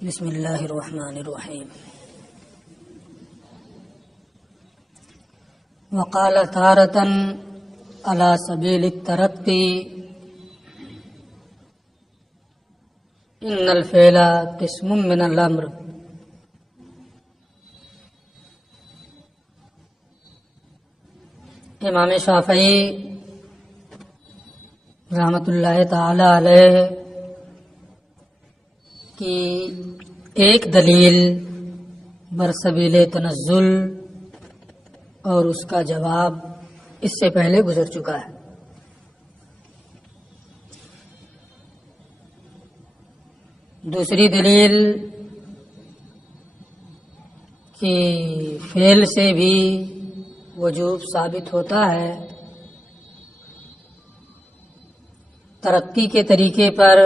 بسم اللہ الرحمن الرحیم. وقال تارة على سبيل الترقي ان الفعل قسم من الامر. امام شافعی رحمۃ اللہ تعالی علیہ کی ایک دلیل برسبیل تنزل اور اس کا جواب اس سے پہلے گزر چکا ہے. دوسری دلیل کہ فعل سے بھی وجوب ثابت ہوتا ہے. ترقی کے طریقے پر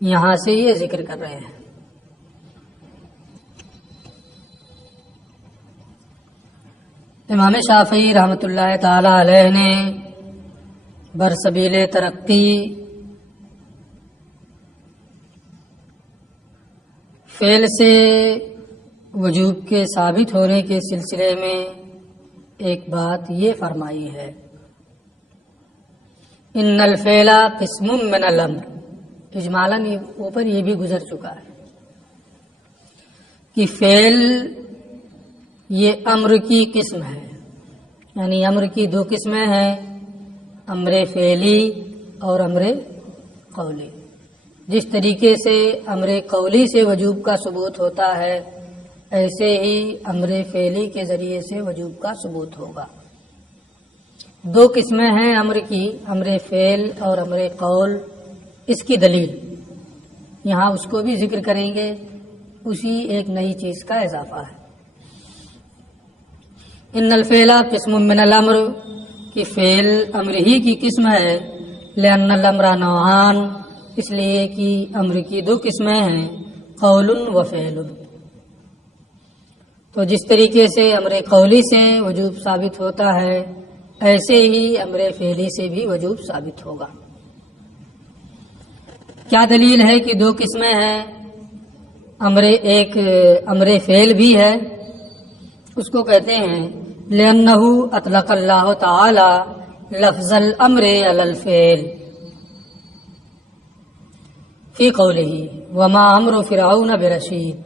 یہاں سے یہ ذکر کر رہے ہیں. امام شافعی رحمۃ اللہ تعالی علیہ نے برسبیل ترقی فعل سے وجوب کے ثابت ہونے کے سلسلے میں ایک بات یہ فرمائی ہے، ان الفعل قسم من الامر. اجمالاً اوپر یہ بھی گزر چکا ہے کہ فعل یہ امر کی قسم ہے، یعنی امر کی دو قسمیں ہیں، امر فعلی اور امر قولی. جس طریقے سے امر قولی سے وجوب کا ثبوت ہوتا ہے ایسے ہی امر فعلی کے ذریعے سے وجوب کا ثبوت ہوگا. دو قسمیں ہیں امر کی، امر فعل اور امر قول. اس کی دلیل یہاں اس کو بھی ذکر کریں گے، اسی ایک نئی چیز کا اضافہ ہے. ان الفعل قسم من الامر کہ فعل امر ہی کی قسم ہے. لأن الامر نوعان، اس لیے کہ امر کی دو قسمیں ہیں، قول و فعل. تو جس طریقے سے امر قولی سے وجوب ثابت ہوتا ہے ایسے ہی امر فعلی سے بھی وجوب ثابت ہوگا. کیا دلیل ہے کہ دو قسمیں ہیں؟ ایک امر فعل بھی ہے، اس کو کہتے ہیں لأنه اطلق اللہ تعالی لفظ الامر علی الفعل فی قولہ وما امر فرعون برشید.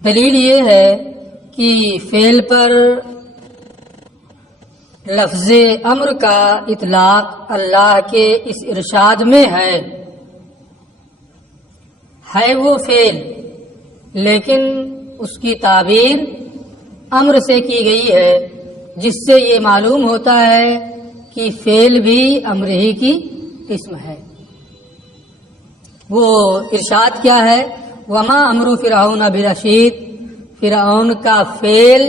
دلیل یہ ہے کہ فعل پر لفظ امر کا اطلاق اللہ کے اس ارشاد میں ہے وہ فعل، لیکن اس کی تعبیر امر سے کی گئی ہے، جس سے یہ معلوم ہوتا ہے کہ فعل بھی امر ہی کی قسم ہے. وہ ارشاد کیا ہے؟ وما امر فرعون برشید، فرعون کا فعل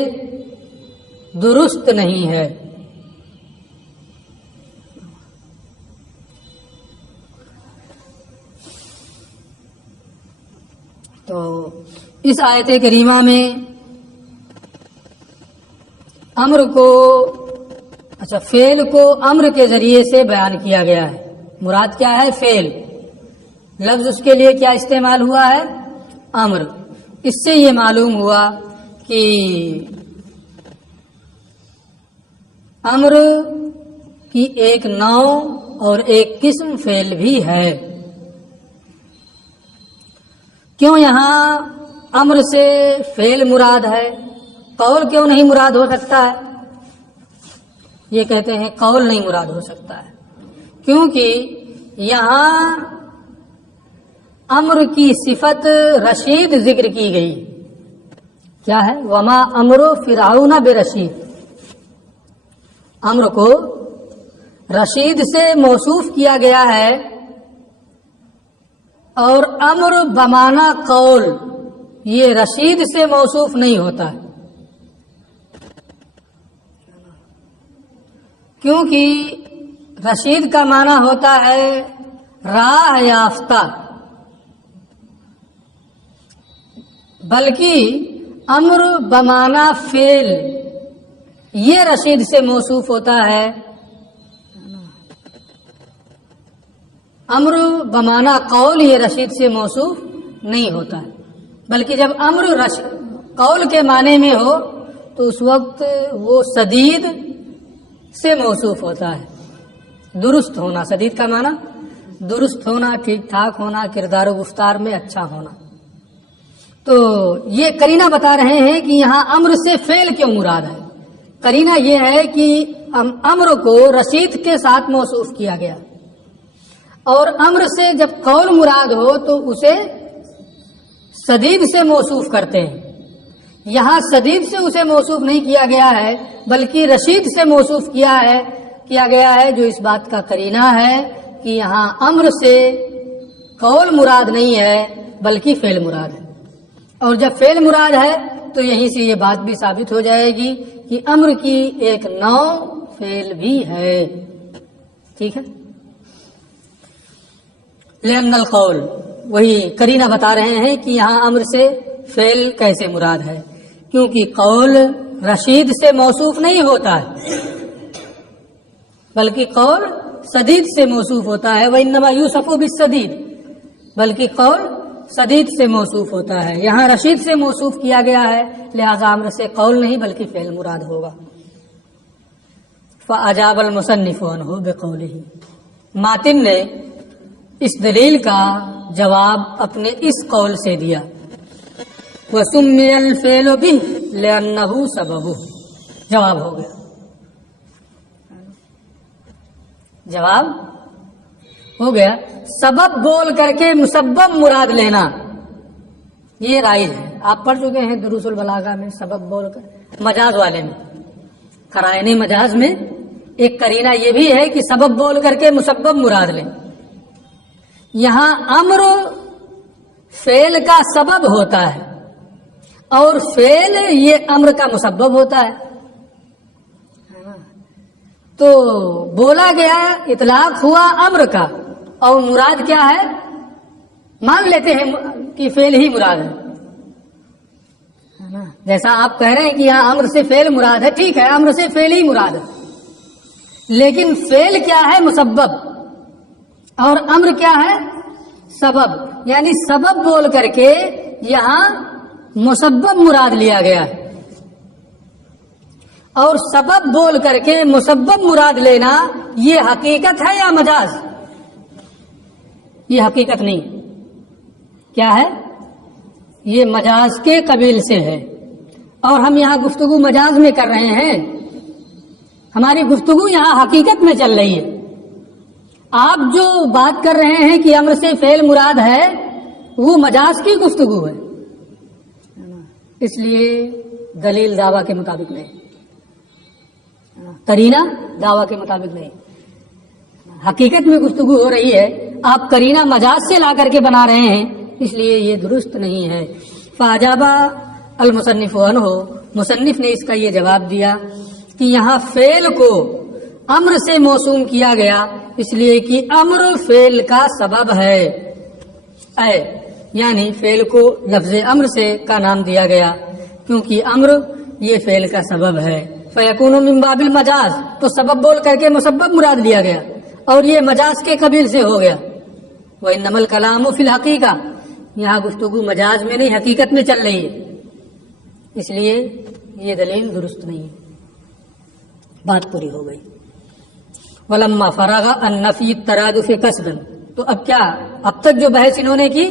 درست نہیں ہے. تو اس آیت کریمہ میں فعل کو امر کے ذریعے سے بیان کیا گیا ہے. مراد کیا ہے؟ فعل. لفظ اس کے لیے کیا استعمال ہوا ہے؟ امر. اس سے یہ معلوم ہوا کہ امر کی ایک نوع اور ایک قسم فعل بھی ہے. کیوں یہاں امر سے فعل مراد ہے، قول کیوں نہیں مراد ہو سکتا ہے؟ یہ کہتے ہیں قول نہیں مراد ہو سکتا ہے کیونکہ یہاں امر کی صفت رشید ذکر کی گئی. کیا ہے؟ وما امر فرعون برشید. امر کو رشید سے موصوف کیا گیا ہے اور امر بمانا قول یہ رشید سے موصوف نہیں ہوتا ہے، کیونکہ رشید کا معنی ہوتا ہے راہ یافتہ، بلکہ امر بمانا فعل یہ رشید سے موصوف ہوتا ہے. امر بمانا قول یہ رشید سے موصوف نہیں ہوتا ہے، بلکہ جب امر قول کے معنی میں ہو تو اس وقت وہ سدید سے موصوف ہوتا ہے. درست ہونا، سدید کا معنی درست ہونا، ٹھیک ٹھاک ہونا، کردار و گفتار میں اچھا ہونا. تو یہ قرینہ بتا رہے ہیں کہ یہاں امر سے فعل کیوں مراد ہے. قرینہ یہ ہے کہ امر کو رشید کے ساتھ موصوف کیا گیا، اور امر سے جب قول مراد ہو تو اسے سدید سے موصوف کرتے ہیں. یہاں سدید سے اسے موصوف نہیں کیا گیا ہے بلکہ رشید سے موصوف کیا گیا ہے، جو اس بات کا قرینہ ہے کہ یہاں امر سے قول مراد نہیں ہے بلکہ فعل مراد ہے. اور جب فعل مراد ہے تو یہیں سے یہ بات بھی ثابت ہو جائے گی کہ امر کی ایک نوع فعل بھی ہے. ٹھیک ہے. لأن القول، وہی قرینہ بتا رہے ہیں کہ یہاں امر سے فعل کیسے مراد ہے، کیونکہ قول رشید سے موصوف نہیں ہوتا ہے بلکہ قول سدید سے موصوف ہوتا ہے. وإنما یوصف بالسدید، بلکہ قول سدید سے موصوف ہوتا ہے. یہاں رشید سے موصوف کیا گیا ہے، لہذا امر سے قول نہیں بلکہ فعل مراد ہوگا. فأجاب المصنف عنہ بقولہ، ماتن نے اس دلیل کا جواب اپنے اس قول سے دیا. وَسُمِّيَ الْفِعْلُ بِهِ لِأَنَّهُ سَبَبُهُ، جواب ہو گیا. جواب ہو گیا. سبب بول کر کے مسبب مراد لینا یہ رائج ہے. آپ پڑھ چکے ہیں دروس البلاغہ میں، سبب بول کر مجاز والے میں، قرائن مجاز میں ایک قرینہ یہ بھی ہے کہ سبب بول کر کے مسبب مراد لیں. یہاں امر فعل کا سبب ہوتا ہے اور فعل یہ امر کا مسبب ہوتا ہے. تو بولا گیا، اطلاق ہوا امر کا، اور مراد کیا ہے؟ مان لیتے ہیں کہ فعل ہی مراد ہے. جیسا آپ کہہ رہے ہیں کہ یہاں امر سے فعل مراد ہے، ٹھیک ہے، امر سے فعل ہی مراد ہے، لیکن فعل کیا ہے؟ مسبب، اور امر کیا ہے؟ سبب. یعنی سبب بول کر کے یہاں مسبب مراد لیا گیا ہے، اور سبب بول کر کے مسبب مراد لینا یہ حقیقت ہے یا مجاز؟ یہ حقیقت نہیں. کیا ہے؟ یہ مجاز کے قبیل سے ہے، اور ہم یہاں گفتگو مجاز میں کر رہے ہیں. ہماری گفتگو یہاں حقیقت میں چل رہی ہے. آپ جو بات کر رہے ہیں کہ امر سے فعل مراد ہے وہ مجاز کی گفتگو ہے، اس لیے دلیل دعویٰ کے مطابق نہیں، قرینہ دعویٰ کے مطابق نہیں. حقیقت میں گفتگو ہو رہی ہے، آپ قرینہ مجاز سے لا کر کے بنا رہے ہیں، اس لیے یہ درست نہیں ہے. فاجابہ المصنف عنہ، مصنف نے اس کا یہ جواب دیا کہ یہاں فعل کو امر سے موسوم کیا گیا اس لیے کہ امر فعل کا سبب ہے. یعنی فعل کو لفظ امر سے کا نام دیا گیا کیونکہ امر یہ فعل کا سبب ہے. فیکون من باب المجاز، تو سبب بول کر کے مسبب مراد لیا گیا اور یہ مجاز کے قبیل سے ہو گیا. وَإِنَّمَا الْكَلَامُ فِي الْحَقِيقَةِ، یہاں گفتگو مجاز میں نہیں حقیقت میں چل رہی ہے، اس لیے یہ دلیل درست نہیں ہے. بات پوری ہو گئی. وَلَمَّا فَرَغَ عَنْ نَفْيِ التَّرَادُفِ قَصْدًا، تو اب کیا، اب تک جو بحث انہوں نے کی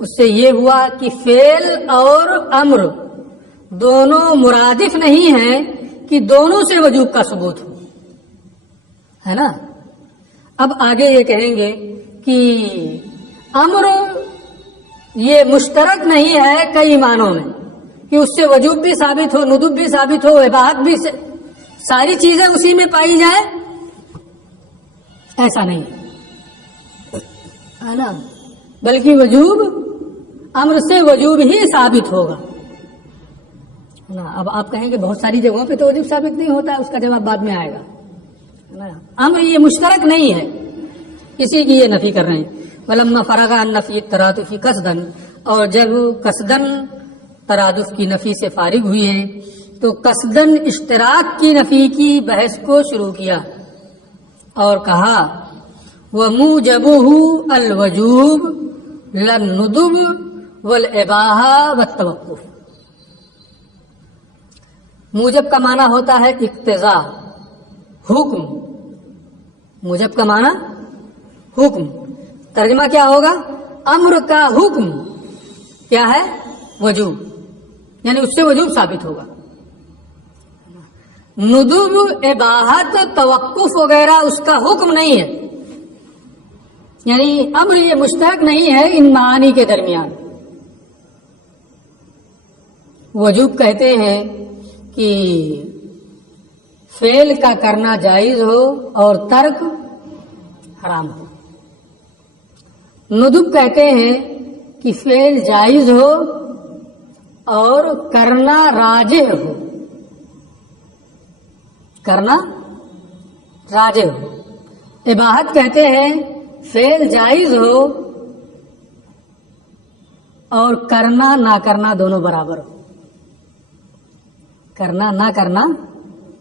اس سے یہ ہوا کہ فعل اور امر دونوں مرادف نہیں ہیں کہ دونوں سے وجوب کا ثبوت ہو، ہے نا. اب آگے یہ کہیں گے کہ امر یہ مشترک نہیں ہے کئی معنوں میں کہ اس سے وجوب بھی ثابت ہو، ندب بھی ثابت ہو، اباحت بھی، ساری چیزیں اسی میں پائی جائیں، ایسا نہیں ہے نا. بلکہ وجوب امر سے وجوب ہی ثابت ہوگا. اب آپ کہیں کہ بہت ساری جگہوں پہ تو وجوب ثابت نہیں ہوتا ہے، اس کا جواب بعد میں آئے گا. امر یہ مشترک نہیں ہے، اسی کی یہ نفی کر رہے ہیں. وَلَمَّا فَرَغَ عَنْ نَفْيِ التَّرَادُفِ قَصْدًا، اور جب قصدن ترادف کی نفی سے فارغ ہوئی ہے تو قصدن اشتراک کی نفی کی بحث کو شروع کیا اور کہا وَمُوجَبُهُ الْوُجُوبُ لَلنُّدُبُ وَالْإِبَاحَةُ وَالتَّوَقُّفُ۔ موجب کا معنی ہوتا ہے اقتضاء، حکم۔ موجب کا معنی حکم، ترجمہ کیا ہوگا؟ امر کا حکم کیا ہے؟ وجوب، یعنی اس سے وجوب ثابت ہوگا۔ ندب، اباحت، توقف وغیرہ اس کا حکم نہیں ہے، یعنی امر یہ مشترک نہیں ہے ان معانی کے درمیان۔ وجوب کہتے ہیں کہ فعل کا کرنا جائز ہو اور ترک حرام ہو۔ ندب کہتے ہیں کہ فعل جائز ہو اور کرنا راجح ہو، کرنا راجح ہو۔ اباحت کہتے ہیں فعل جائز ہو اور کرنا نہ کرنا دونوں برابر ہو، کرنا نہ کرنا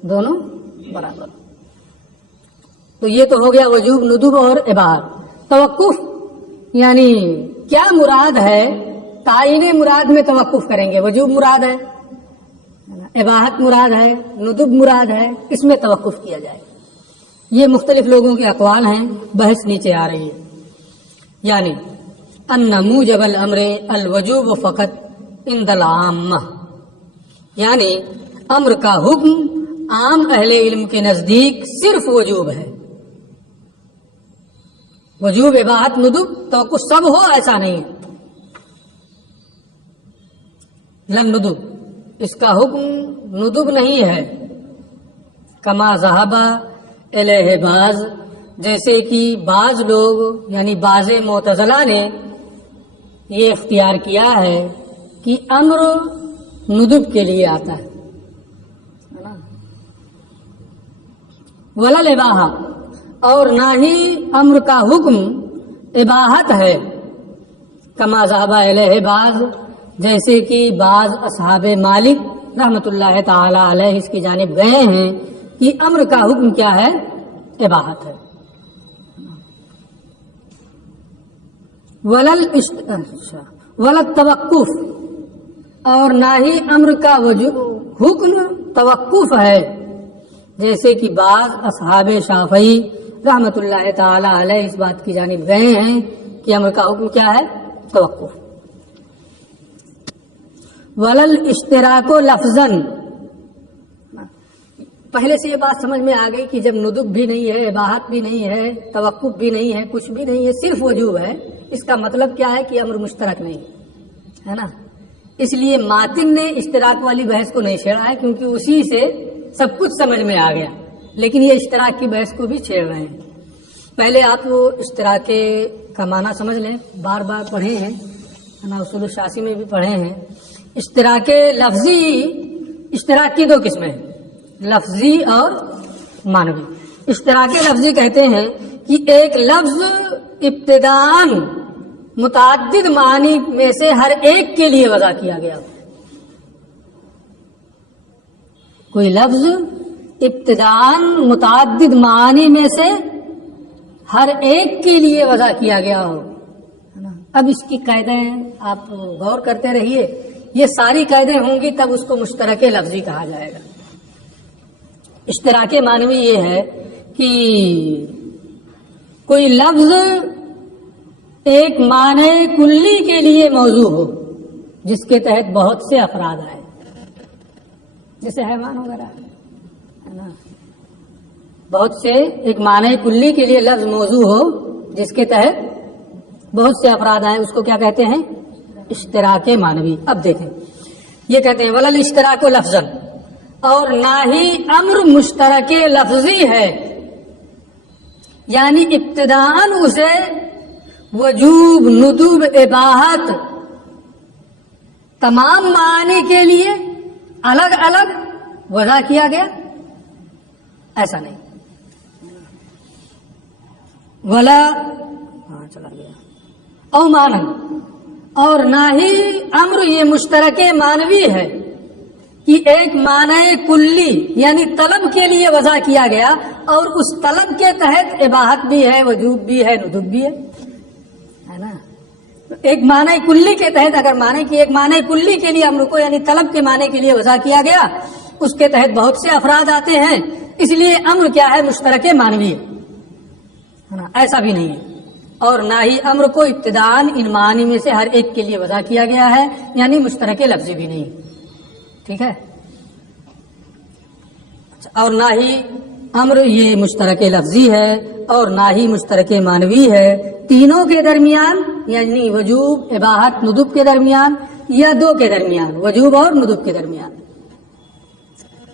دونوں برابر ہو۔ تو یہ تو ہو گیا وجوب، ندب اور اباحت۔ توقف یعنی کیا مراد ہے؟ تعین مراد میں توقف کریں گے، وجوب مراد ہے، اباحت مراد ہے، ندب مراد ہے، اس میں توقف کیا جائے۔ یہ مختلف لوگوں کے اقوال ہیں، بحث نیچے آ رہی ہے۔ یعنی ان موجب الامر الوجوب فقط عند العامہ، یعنی امر کا حکم عام اہل علم کے نزدیک صرف وجوب ہے۔ وجوب، اباحت، ندب، توقف سب ہو ایسا نہیں ہے۔ لن ندب، اس کا حکم ندب نہیں ہے۔ کما ذہب الیہ بعض، جیسے کہ بعض لوگ یعنی بعض معتزلہ نے یہ اختیار کیا ہے کہ امر ندب کے لیے آتا ہے نا، ولا الاباحہ، اور نہ ہی امر کا حکم اباحت ہے۔ کما ذہب الیہ بعض، جیسے کہ بعض اصحاب مالک رحمت اللہ تعالی علیہ اس کی جانب گئے ہیں کہ امر کا حکم کیا ہے؟ اباحت ہے۔ ولا توقف، اور نہ ہی امر کا حکم توقف ہے، جیسے کہ بعض اصحاب شافعی رحمت اللہ تعالی علیہ اس بات کی جانب گئے ہیں کہ امر کا حکم کیا ہے؟ توقف۔ ولل اشتراک و لفظاً، پہلے سے یہ بات سمجھ میں آ گئی کہ جب ندب بھی نہیں ہے، اباحت بھی نہیں ہے، توقف بھی نہیں ہے، کچھ بھی نہیں ہے، صرف وجوب ہے، اس کا مطلب کیا ہے کہ امر مشترک نہیں ہے نا۔ اس لیے ماتن نے اشتراک والی بحث کو نہیں چھیڑا ہے، کیونکہ اسی سے سب کچھ سمجھ میں آ گیا، لیکن یہ اشتراک کی بحث کو بھی چھیڑ رہے ہیں۔ پہلے آپ وہ اشتراک کا معنی سمجھ لیں، بار بار پڑھے ہیں نا، اصول الشاسی میں بھی پڑھے ہیں۔ اشتراک لفظی، اشتراک کی دو قسمیں ہیں، لفظی اور معنوی۔ اشتراک لفظی کہتے ہیں کہ ایک لفظ ابتداءً متعدد معنی میں سے ہر ایک کے لیے وضع کیا گیا ہو۔ کوئی لفظ ابتداءً متعدد معنی میں سے ہر ایک کے لیے وضع کیا گیا ہو۔ اب اس کی قاعدیں آپ غور کرتے رہیے، یہ ساری قاعدیں ہوں گی تب اس کو مشترک لفظی کہا جائے گا۔ اشتراک معنوی یہ ہے کہ کوئی لفظ ایک معنی کلی کے لیے موضوع ہو، جس کے تحت بہت سے افراد آئے، جیسے حیوان وغیرہ ہے نا، بہت سے ایک معنی کلی کے لیے لفظ موضوع ہو جس کے تحت بہت سے افراد آئے، اس کو کیا کہتے ہیں؟ اشتراک معنوی۔ اب دیکھیں، یہ کہتے ہیں ولل اشتراک لفظاً، اور نہ ہی امر مشترک لفظی ہے، یعنی ابتداءً اسے وجوب، ندب، اباحت تمام معنی کے لیے الگ الگ وضع کیا گیا، ایسا نہیں۔ ولا چلا گیا او معنی، اور نہ ہی امر یہ مشترک معنوی ہے، کہ ایک معنی کلی یعنی طلب کے لیے وضع کیا گیا، اور اس طلب کے تحت اباحت بھی ہے، وجوب بھی ہے، ندب بھی ہے نا۔ ایک معنی کلی کے تحت اگر معنی کی ایک معنی کلی کے لیے امر کو یعنی طلب کے معنی کے لیے وضع کیا گیا، اس کے تحت بہت سے افراد آتے ہیں، اس لیے امر کیا ہے؟ مشترک معنوی ہے نا، ایسا بھی نہیں ہے۔ اور نہ ہی امر کو ابتداءً ان معنی میں سے ہر ایک کے لیے وضع کیا گیا ہے، یعنی مشترک لفظی بھی نہیں، ٹھیک ہے۔ اور نہ ہی امر یہ مشترک لفظی ہے اور نہ ہی مشترک معنوی ہے، تینوں کے درمیان یعنی وجوب، اباحت، ندب کے درمیان، یا دو کے درمیان، وجوب اور ندب کے درمیان،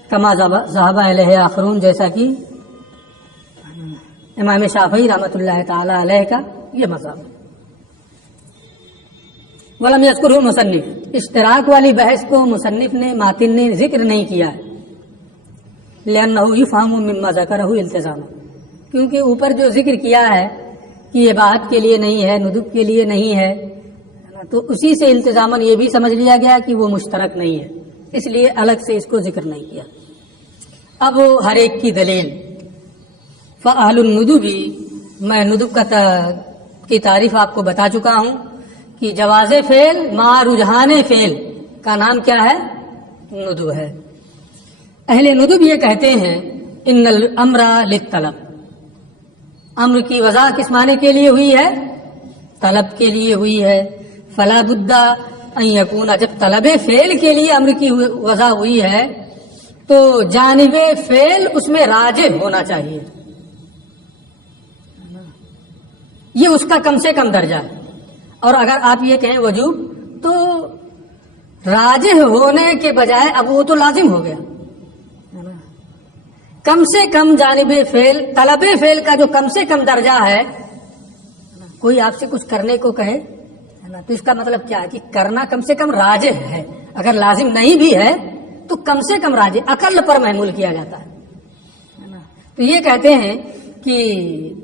کما ذهب الیہ آخرون، جیسا کہ امام شافعی رحمۃ اللہ تعالی علیہ کا یہ مذہب ہے۔ ولم یذکرہ مصنف، اشتراک والی بحث کو مصنف نے ماتن نے ذکر نہیں کیا ہے، لأنہ یفہم مما ذکرہ التزاما، کیونکہ اوپر جو ذکر کیا ہے کہ اباحت کے لیے نہیں ہے، ندب کے لیے نہیں ہے، تو اسی سے التزاماً یہ بھی سمجھ لیا گیا کہ وہ مشترک نہیں ہے، اس لیے الگ سے اس کو ذکر نہیں کیا۔ اب ہر ایک کی دلیل، فأہل الندب، میں ندب کی تعریف آپ کو بتا چکا ہوں کہ جواز فعل مع رجحان فعل کا نام کیا ہے؟ ندب ہے۔ اہل ندب یہ کہتے ہیں ان الامر للطلب، امر کی وضع کس معنی کے لیے ہوئی ہے؟ طلب کے لیے ہوئی ہے۔ فلا بد ان یکون، جب طلب فعل کے لیے امر کی وضع ہوئی ہے تو جانب فعل اس میں راجح ہونا چاہیے، یہ اس کا کم سے کم درجہ ہے۔ اور اگر آپ یہ کہیں وجوب، تو راجح ہونے کے بجائے اب وہ تو لازم ہو گیا، کم سے کم جانب فعل، طلب فعل کا جو کم سے کم درجہ ہے، کوئی آپ سے کچھ کرنے کو کہے تو اس کا مطلب کیا ہے کہ کرنا کم سے کم راجح ہے، اگر لازم نہیں بھی ہے تو کم سے کم راجح، اقل پر محمول کیا جاتا ہے۔ تو یہ کہتے ہیں کہ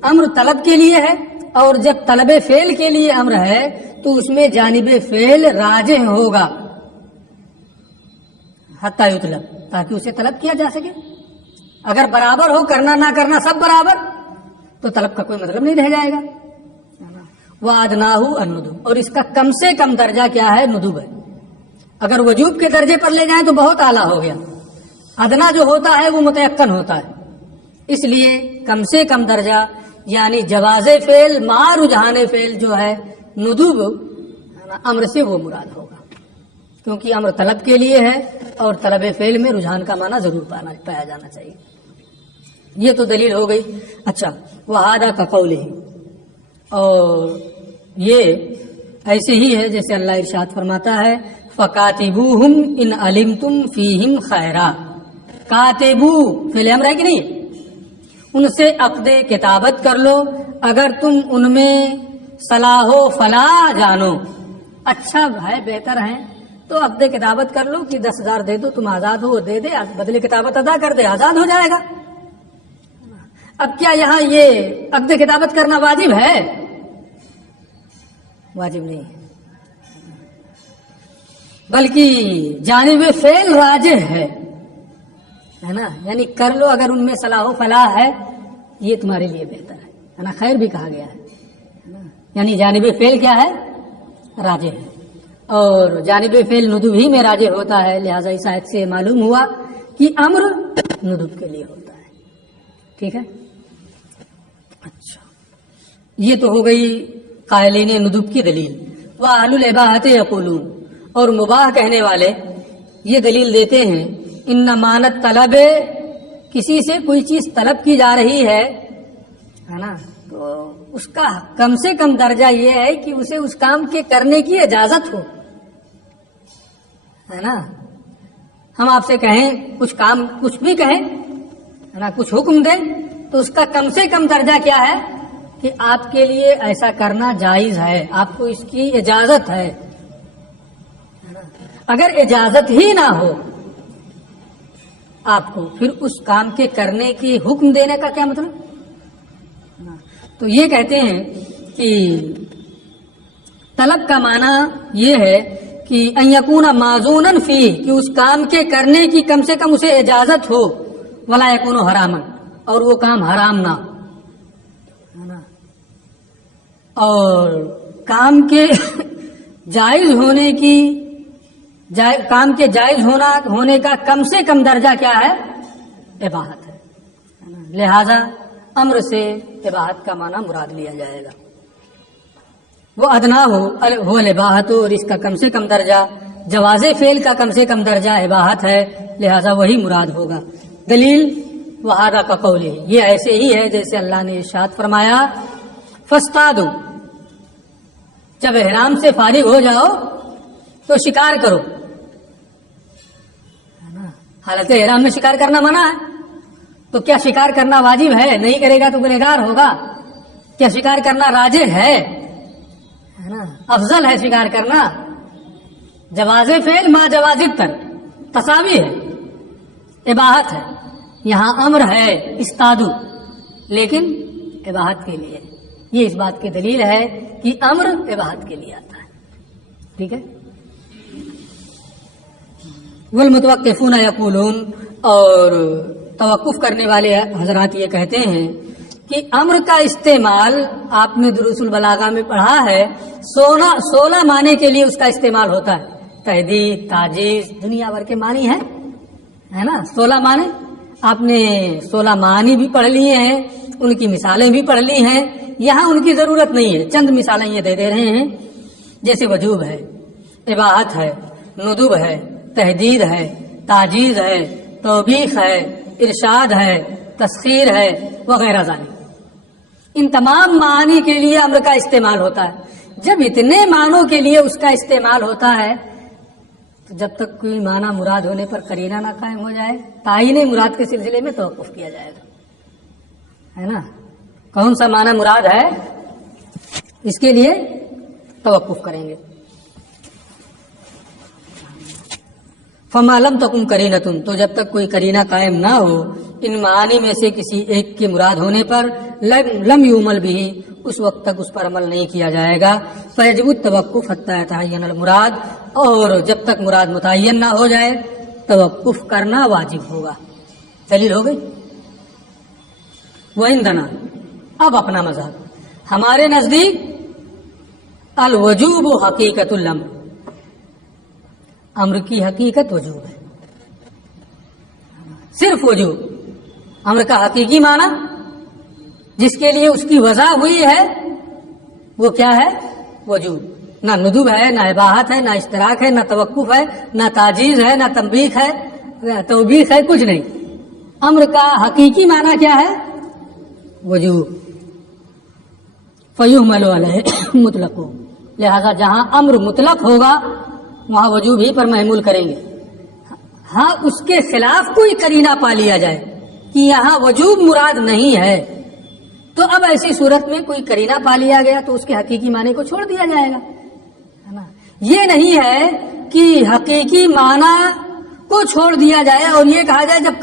امر طلب کے لیے ہے، اور جب طلب فعل کے لیے امر ہے تو اس میں جانب فعل راجح ہوگا حتی یطلب، تاکہ اسے طلب کیا جا سکے۔ اگر برابر ہو، کرنا نہ کرنا سب برابر، تو طلب کا کوئی مطلب نہیں رہ جائے گا۔ وَأَدْنَاهُ النُّدُبُ، اور اس کا کم سے کم درجہ کیا ہے؟ ندب ہے۔ اگر وجوب کے درجے پر لے جائیں تو بہت اعلیٰ ہو گیا، ادنا جو ہوتا ہے وہ متیقن ہوتا ہے، اس لیے کم سے کم درجہ یعنی جواز فعل مع رجحان فعل جو ہے ندب، امر سے وہ مراد ہوگا، کیونکہ امر طلب کے لیے ہے اور طلب فعل میں رجحان کا معنی ضرور پایا جانا چاہیے۔ یہ تو دلیل ہو گئی۔ اچھا، وَهَذَا كَقَوْلِهِ، اور یہ ایسے ہی ہے جیسے اللہ ارشاد فرماتا ہے فَكَاتِبُوهُمْ إِنْ عَلِمْتُمْ فِيهِمْ خَيْرًا، کاتبو فعل امر ہے کہ نہیں؟ ان سے عقد کتابت کر لو اگر تم ان میں صلاح و فلاح جانو، اچھا ہے، بہتر ہے، تو عقد کتابت کر لو کہ 10,000 دے دو، تم آزاد ہو، دے دے، بدلے کتابت ادا کر دے، آزاد ہو جائے گا۔ اب کیا یہاں یہ عقد کتابت کرنا واجب ہے؟ واجب نہیں ہے، بلکہ جانب فعل راجح ہے نا، یعنی کر لو اگر ان میں صلاح و فلاح ہے، یہ تمہارے لیے بہتر ہے نا، خیر بھی کہا گیا ہے، یعنی جانب فعل کیا ہے؟ راجح ہے، اور جانب فعل ندب ہی میں راجح ہوتا ہے، لہذا اس آیت سے معلوم ہوا کہ امر ندب کے لیے ہوتا ہے، ٹھیک ہے۔ اچھا، یہ تو ہو گئی قائلین ندب کی دلیل۔ وَأَهْلُ الْإِبَاحَةِ يَقُولُونَ، اور مباح کہنے والے یہ دلیل دیتے ہیں ان مانت طلب، کسی سے کوئی چیز طلب کی جا رہی ہے نا، تو اس کا کم سے کم درجہ یہ ہے کہ اسے اس کام کے کرنے کی اجازت ہو، ہے نا۔ ہم آپ سے کہیں کچھ کام، کچھ بھی کہیں نا، کچھ حکم دیں، تو اس کا کم سے کم درجہ کیا ہے کہ آپ کے لیے ایسا کرنا جائز ہے، آپ کو اس کی اجازت ہے۔ اگر اجازت ہی نہ ہو آپ کو، پھر اس کام کے کرنے کی حکم دینے کا کیا مطلب؟ تو یہ کہتے ہیں کہ طلب کا معنی یہ ہے کہ ان یکون معذونن فی، کہ اس کام کے کرنے کی کم سے کم اسے اجازت ہو، ولا یکون حراما، اور وہ کام حرام نہ ہو، اور کام کے جائز ہونے کی کام کے جائز ہونے کا کم سے کم درجہ کیا ہے؟ اباحت ہے، لہذا امر سے اباحت کا معنی مراد لیا جائے گا۔ وہ ادنا ہو الاباحت، اور اس کا کم سے کم درجہ جواز فعل کا کم سے کم درجہ اباحت ہے، لہذا وہی مراد ہوگا۔ دلیل وہذا کا قول ہے، یہ ایسے ہی ہے جیسے اللہ نے ارشاد فرمایا فاصطادوا، جب احرام سے فارغ ہو جاؤ تو شکار کرو، حالت احرام میں شکار کرنا منع ہے، تو کیا شکار کرنا واجب ہے؟ نہیں کرے گا تو گنہگار ہوگا۔ کیا شکار کرنا راجح ہے نا؟ افضل ہے شکار کرنا۔ جواز فعل ما جواز تر تساوی ہے، اباحت ہے۔ یہاں امر ہے استادو، لیکن اباحت کے لیے، یہ اس بات کی دلیل ہے کہ امر اباحت کے لیے آتا ہے، ٹھیک ہے۔ والمتوقفون یقولون، اور توقف کرنے والے حضرات یہ کہتے ہیں کہ امر کا استعمال آپ نے دروس البلاغہ میں پڑھا ہے، 16 معنی کے لیے اس کا استعمال ہوتا ہے، تحدید، تعجیز، دنیا بھر کے معنی ہے نا، 16 معنی۔ آپ نے 16 معنی بھی پڑھ لیے ہیں، ان کی مثالیں بھی پڑھ لی ہیں، یہاں ان کی ضرورت نہیں ہے، چند مثالیں یہ دے رہے ہیں، جیسے وجوب ہے، اباحت ہے، ندب ہے، تحدید ہے، تعجیز ہے، توبیخ ہے، ارشاد ہے، تسخیر ہے، وغیرہ ذالک۔ ان تمام معانی کے لیے امر کا استعمال ہوتا ہے۔ جب اتنے معنوں کے لیے اس کا استعمال ہوتا ہے تو جب تک کوئی معنی مراد ہونے پر قرینہ نہ قائم ہو جائے، تعین مراد کے سلسلے میں توقف کیا جائے گا، ہے نا۔ کون سا معنی مراد ہے، اس کے لیے توقف کریں گے۔ فما لم تکن قرینۃ، تو جب تک کوئی قرینہ قائم نہ ہو ان معانی میں سے کسی ایک کے مراد ہونے پر، لم یعمل به، اس وقت تک اس پر عمل نہیں کیا جائے گا۔ فیجب التوقف حتی یتعین المراد، اور جب تک مراد متعین نہ ہو جائے توقف کرنا واجب ہوگا۔ دلیل ہو گئی۔ وعندنا، اب اپنا مذہب، ہمارے نزدیک الوجوب حقیقت الامر، امر کی حقیقت وجوب ہے، صرف وجوب۔ امر کا حقیقی معنی جس کے لیے اس کی وضع ہوئی ہے وہ کیا ہے؟ وجوب۔ نہ ندب ہے، نہ اباحت ہے، نہ اشتراک ہے، نہ توقف ہے، نہ تعجیز ہے، نہ تنبیخ ہے، توبیخ ہے، کچھ نہیں۔ امر کا حقیقی معنی کیا ہے؟ وجوب۔ فیحمل علیہ مطلق، لہذا جہاں امر مطلق ہوگا وہاں وجوب ہی پر محمول کریں گے۔ ہاں اس کے خلاف کوئی قرینہ پا لیا جائے کہ یہاں وجوب مراد نہیں ہے، تو اب ایسی صورت میں کوئی قرینہ پا لیا گیا تو اس کے حقیقی معنی کو چھوڑ دیا جائے گا، ہے نا۔ یہ نہیں ہے کہ حقیقی معنی کو چھوڑ دیا جائے اور یہ کہا جائے جب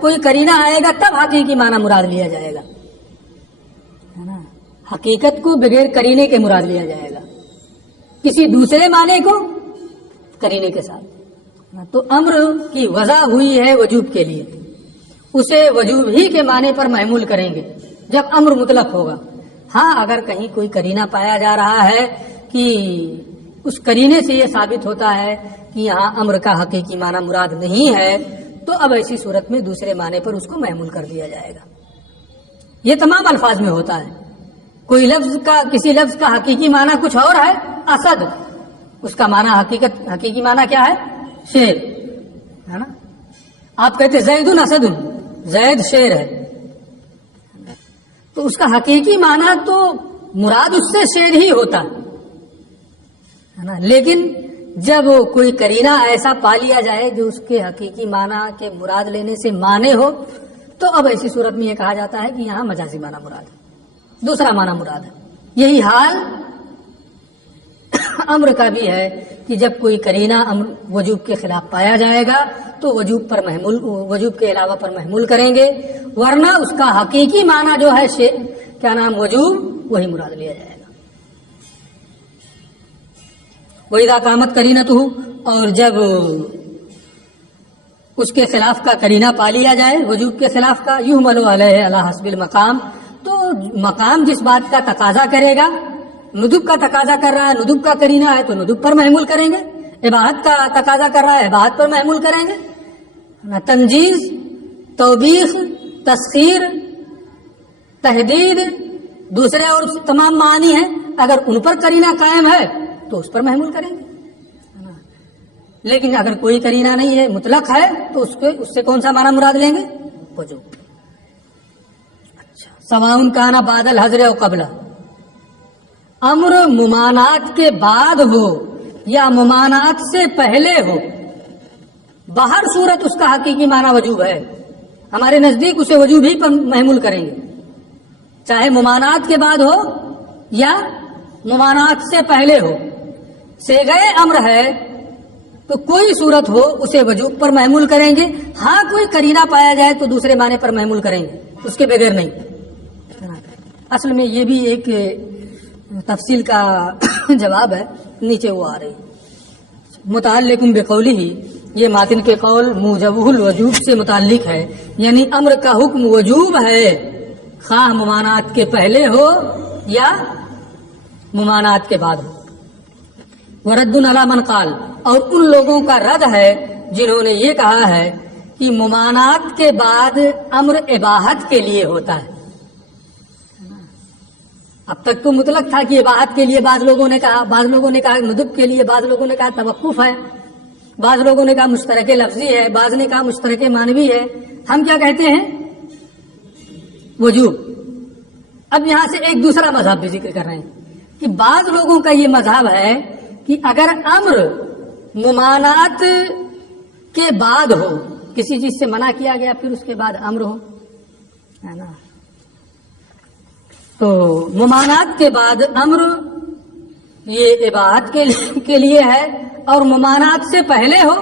کوئی قرینہ آئے گا تب حقیقی معنی مراد لیا جائے گا، ہے نا۔ حقیقت کو بغیر قرینے کے مراد لیا جائے گا، کسی دوسرے معنی کو قرینے کے ساتھ۔ تو امر کی وضع ہوئی ہے وجوب کے لیے، اسے وجوب ہی کے معنی پر محمول کریں گے جب امر مطلق ہوگا۔ ہاں اگر کہیں کوئی قرینہ پایا جا رہا ہے کہ اس قرینے سے یہ ثابت ہوتا ہے کہ یہاں امر کا حقیقی معنی مراد نہیں ہے، تو اب ایسی صورت میں دوسرے معنی پر اس کو محمول کر دیا جائے گا۔ یہ تمام الفاظ میں ہوتا ہے۔ کوئی لفظ کا کسی لفظ کا حقیقی معنی کچھ اور ہے، اسد، اس کا معنی حقیقی معنی کیا ہے؟ شیر، ہے نا۔ آپ کہتے زید اسد، زید شیر ہے، تو اس کا حقیقی معنی تو مراد اس سے شیر ہی ہوتا ہے نا۔ لیکن جب کوئی قرینہ ایسا پا لیا جائے جو اس کے حقیقی معنی کے مراد لینے سے مانے ہو، تو اب ایسی صورت میں یہ کہا جاتا ہے کہ یہاں مجازی معنی مراد ہے، دوسرا معنی مراد ہے۔ یہی حال امر کا بھی ہے کہ جب کوئی قرینہ امر وجوب کے خلاف پایا جائے گا تو وجوب کے علاوہ پر محمول کریں گے، ورنہ اس کا حقیقی معنی جو ہے کیا نام وجوب، وہی مراد لیا جائے گا۔ وَإِذَا قَامَتْ قَرِينَتُهُ، اور جب اس کے خلاف کا قرینہ پا لیا جائے، وجوب کے خلاف کا، یحمل علیہ علی حسب المقام، تو مقام جس بات کا تقاضا کرے گا، ندب کا تقاضا کر رہا ہے، ندب کا قرینہ ہے تو ندب پر محمول کریں گے، اباحت کا تقاضا کر رہا ہے اباحت پر محمول کریں گے، تنجیز، توبیخ، تسخیر، تحدید، دوسرے اور تمام معانی ہیں، اگر ان پر قرینہ قائم ہے تو اس پر محمول کریں گے، لیکن اگر کوئی قرینہ نہیں ہے، مطلق ہے، تو اس سے کون سا معنی مراد لیں گے؟ وجوب۔ اچھا، سواء کان بعد الحظر او قبل، امر ممانعت کے بعد ہو یا ممانعت سے پہلے ہو، باہر صورت اس کا حقیقی معنی وجوب ہے، ہمارے نزدیک اسے وجوب ہی پر محمول کریں گے، چاہے ممانعت کے بعد ہو یا ممانعت سے پہلے ہو، صیغہ امر ہے تو کوئی صورت ہو اسے وجوب پر محمول کریں گے، ہاں کوئی قرینہ پایا جائے تو دوسرے معنی پر محمول کریں گے، اس کے بغیر نہیں۔ اصل میں یہ بھی ایک تفصیل کا جواب ہے، نیچے وہ آ رہی متعلق بقولہ، یہ ماتن کے قول موجبہ الوجوب سے متعلق ہے، یعنی امر کا حکم وجوب ہے، خواہ ممانعت کے پہلے ہو یا ممانعت کے بعد ہو۔ ورد علی من قال، اور ان لوگوں کا رد ہے جنہوں نے یہ کہا ہے کہ ممانعت کے بعد امر اباحت کے لیے ہوتا ہے۔ اب تک تو مطلق تھا کہ اباحت کے لیے بعض لوگوں نے کہا، بعض لوگوں نے کہا ندب کے لیے، بعض لوگوں نے کہا توقف ہے، بعض لوگوں نے کہا مشترک لفظی ہے، بعض نے کہا مشترک معنوی ہے، ہم کیا کہتے ہیں؟ وجوب۔ اب یہاں سے ایک دوسرا مذہب بھی ذکر کر رہے ہیں کہ بعض لوگوں کا یہ مذہب ہے کہ اگر امر ممانعت کے بعد ہو، کسی چیز سے منع کیا گیا پھر اس کے بعد امر ہو، ہے نا، تو ممانعت کے بعد امر یہ اباحت کے لیے ہے، اور ممانعت سے پہلے ہو،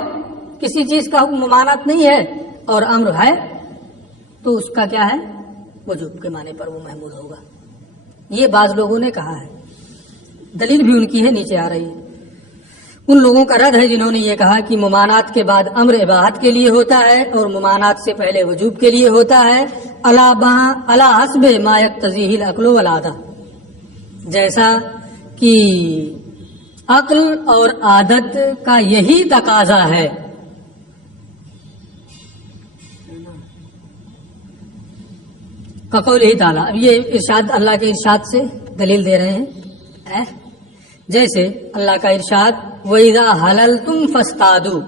کسی چیز کا حکم ممانعت نہیں ہے اور امر ہے، تو اس کا کیا ہے؟ وجوب کے معنی پر وہ محمول ہوگا۔ یہ بعض لوگوں نے کہا ہے، دلیل بھی ان کی ہے، نیچے آ رہی ہے۔ ان لوگوں کا رد ہے جنہوں نے یہ کہا کہ ممانعت کے بعد امر اباحت کے لیے ہوتا ہے اور ممانعت سے پہلے وجوب کے لیے ہوتا ہے، علی حسب ما یقتضیہ العقل والعادہ، جیسا کہ عقل اور عادت کا یہی تقاضا ہے۔ قولہ تعالیٰ، اب یہ ارشاد اللہ کے ارشاد سے دلیل دے رہے ہیں، جیسے اللہ کا ارشاد وَإِذَا حَلَلْتُمْ فَاصْطَادُوا،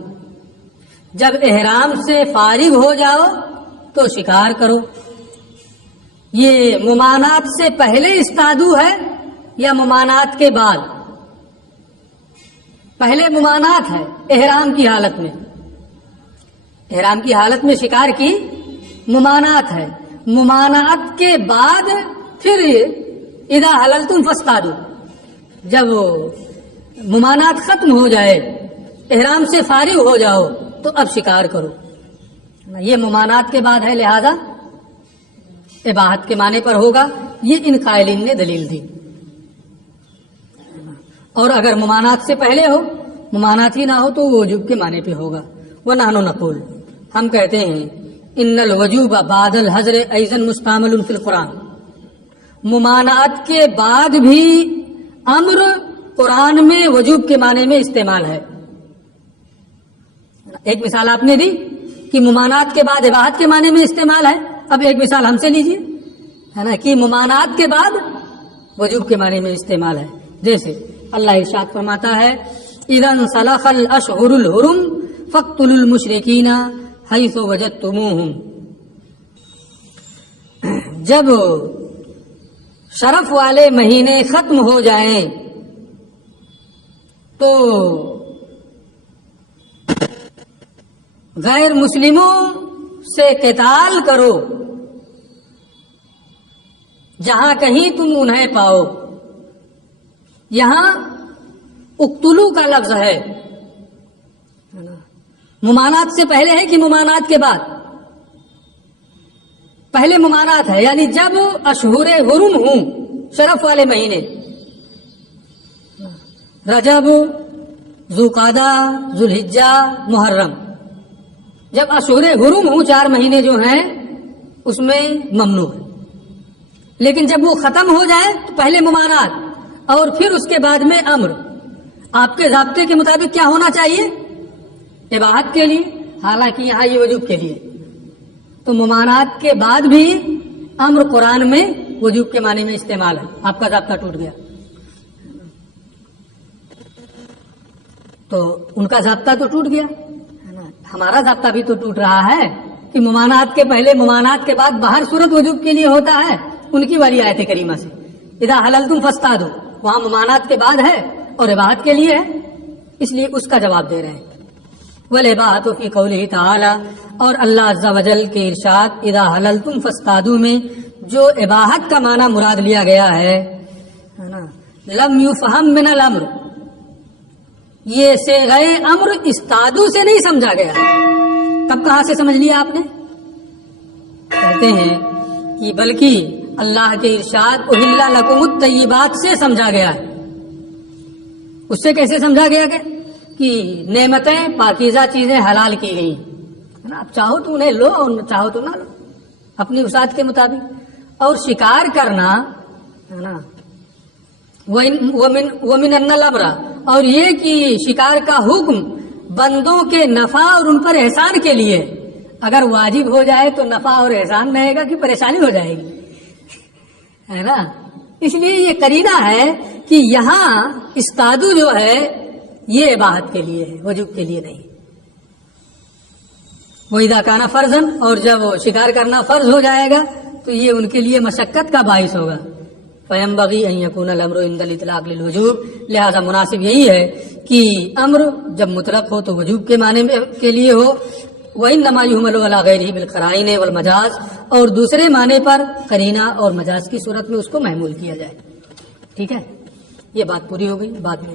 جب احرام سے فارغ ہو جاؤ تو شکار کرو۔ یہ ممانعت سے پہلے استادو ہے یا ممانعت کے بعد؟ پہلے ممانعت ہے احرام کی حالت میں، احرام کی حالت میں شکار کی ممانعت ہے، ممانعت کے بعد پھر اذا حللتم فاصطادوا، جب ممانعت ختم ہو جائے، احرام سے فارغ ہو جاؤ تو اب شکار کرو۔ یہ ممانعت کے بعد ہے، لہذا اباحت کے معنی پر ہوگا، یہ ان قائلین نے دلیل دی۔ اور اگر ممانعت سے پہلے ہو، ممانعت ہی نہ ہو تو وہ وجوب کے معنی پہ ہوگا۔ وَنَحْنُ نَقُولُ، ہم کہتے ہیں ان الوجوب بعد الحظر ایضا مستعمل فی القرآن، ممانعت کے بعد بھی امر قرآن میں وجوب کے معنی میں استعمال ہے۔ ایک مثال آپ نے دی کہ ممانعت کے بعد اباحت کے معنی میں استعمال ہے، اب ایک مثال ہم سے لیجیے، ہے نا، کہ ممانعت کے بعد وجوب کے معنی میں استعمال ہے۔ جیسے اللہ ارشاد فرماتا ہے اذا انسلخ الاشهر الحرم فاقتلوا المشرکین حیث وجدتموہم، جب شرف والے مہینے ختم ہو جائیں تو غیر مسلموں سے قتال کرو جہاں کہیں تم انہیں پاؤ۔ یہاں اقتلو کا لفظ ہے، ممانعت سے پہلے ہے کہ ممانعت کے بعد؟ پہلے ممانعت ہے، یعنی جب اشہر حرم ہوں، شرف والے مہینے، رجب، ذوالقعدہ، ذوالحجہ، محرم، جب اشہر حرم ہوں 4 مہینے جو ہیں اس میں ممنوع ہے، لیکن جب وہ ختم ہو جائے تو پہلے ممانعت اور پھر اس کے بعد میں امر. آپ کے ضابطے کے مطابق کیا ہونا چاہیے؟ اباحت کے لیے، حالانکہ یہاں یہ وجوب کے لیے. تو ممانعت کے بعد بھی امر قرآن میں وجوب کے معنی میں استعمال ہے. آپ کا ضابطہ ٹوٹ گیا تو ان کا ضابطہ تو ٹوٹ گیا، ہمارا ضابطہ بھی تو ٹوٹ رہا ہے کہ ممانعت کے پہلے ممانعت کے بعد باہر صورت وجوب کے لیے ہوتا ہے. ان کی والی آیت کریمہ سے اذا حللتم فاصطادوا، وہاں ممانعت کے بعد ہے اور اباحت کے لیے ہے، اس لیے اس کا جواب دے رہے ہیں. والاباحۃ فی قولہ تعالی، اور اللہ عز و جل کے ارشاد اذا حللتم فاصطادوا میں جو اباحت کا معنی مراد لیا گیا ہے نا، لم یفہم من الامر، یہ صیغہ امر استادو سے نہیں سمجھا گیا. تب کہاں سے سمجھ لیا آپ نے؟ کہتے ہیں کہ بلکہ اللہ کے ارشاد احل لکم الطیبات سے سمجھا گیا ہے. اس سے کیسے سمجھا گیا کہ نعمتیں پاکیزہ چیزیں حلال کی گئی ہیں، آپ چاہو تو انہیں لو اور چاہو تو نہ لو اپنی وسعت کے مطابق. اور شکار کرنا ہے نا، ومن الامر، اور یہ کہ شکار کا حکم بندوں کے نفع اور ان پر احسان کے لیے، اگر واجب ہو جائے تو نفع اور احسان رہے گا کہ پریشانی ہو جائے گی، ہے نا. اس لیے یہ قرینہ ہے کہ یہاں استادو جو ہے یہ اباحت کے لیے ہے، وجوب کے لیے نہیں. وَإِذَا كَانَ فَرْضًا، اور جب شکار کرنا فرض ہو جائے گا تو یہ ان کے لیے مشقت کا باعث ہوگا. فَيَنبَغِي أَن يَكُونَ الْأَمْرُ عِندَ الْإِطْلَاقِ لِلْوُجُوبِ، لہذا مناسب یہی ہے کہ امر جب مطلق ہو تو وجوب کے معنی کے لیے ہو. وَإِنَّمَا يُحْمَلُ عَلَى غَيْرِهِ بِالْقَرَائِنِ وَالْمَجَازِ، اور دوسرے معنی پر قرینہ اور مجاز کی صورت میں اس کو محمول کیا جائے. ٹھیک ہے، یہ بات پوری ہو گئی. بعد میں